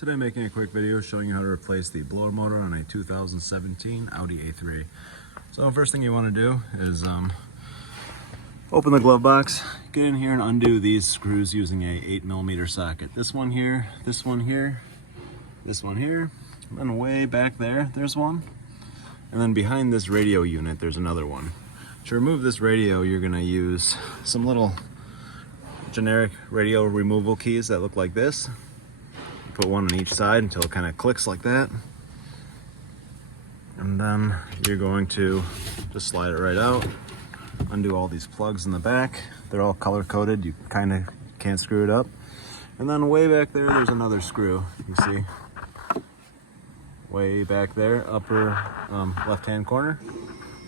Today I'm making a quick video showing you how to replace the blower motor on a 2017 Audi A3. So first thing you want to do is open the glove box, get in here and undo these screws using a 8mm socket. This one here, this one here, this one here, and then way back there, there's one. And then behind this radio unit, there's another one. To remove this radio, you're going to use some little generic radio removal keys that look like this. Put one on each side until it kind of clicks like that. And then you're going to just slide it right out. Undo all these plugs in the back. They're all color coded. You kind of can't screw it up. And then way back there, there's another screw. You see? Way back there, upper left-hand corner.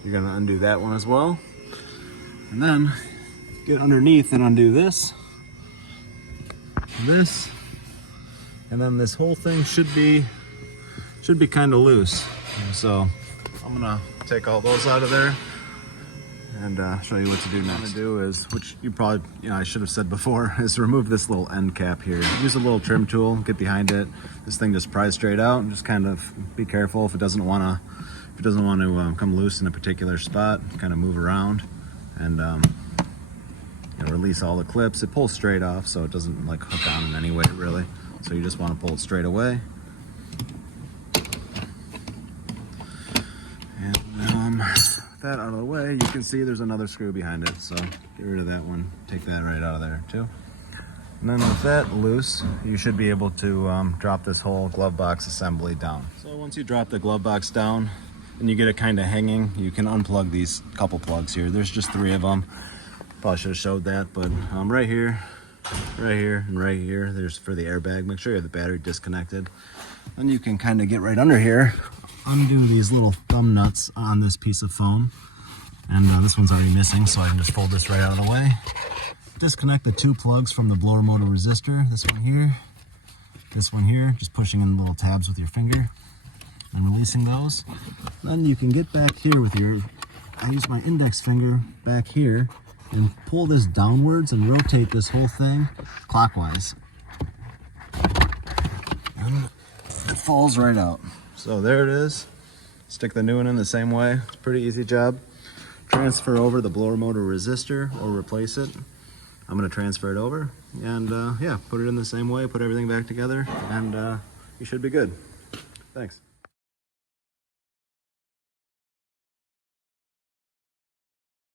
You're going to undo that one as well. And then get underneath and undo this. This. And then this whole thing should be kind of loose. So I'm gonna take all those out of there and show you what to do next. What I'm gonna do is, which you probably, I should have said before, is remove this little end cap here. Use a little trim tool, get behind it. This thing just pries straight out, and just kind of be careful if it doesn't want to come loose in a particular spot. Kind of move around and release all the clips. It pulls straight off, so it doesn't like hook on in any way really. So you just want to pull it straight away. And with that out of the way, you can see there's another screw behind it. So get rid of that one, take that right out of there too. And then with that loose, you should be able to drop this whole glove box assembly down. So once you drop the glove box down and you get it kind of hanging, you can unplug these couple plugs here. There's just 3 of them. Probably should have showed that, but right here, and right here, there's for the airbag. Make sure you have the battery disconnected. Then you can kind of get right under here, undo these little thumb nuts on this piece of foam. And this one's already missing, so I can just fold this right out of the way. Disconnect the 2 plugs from the blower motor resistor. This one here, just pushing in the little tabs with your finger and releasing those. Then you can get back here with I use my index finger back here and pull this downwards and rotate this whole thing clockwise. And it falls right out. So there it is. Stick the new one in the same way. It's a pretty easy job. Transfer over the blower motor resistor or replace it. I'm going to transfer it over and yeah, put it in the same way, put everything back together, and you should be good. Thanks.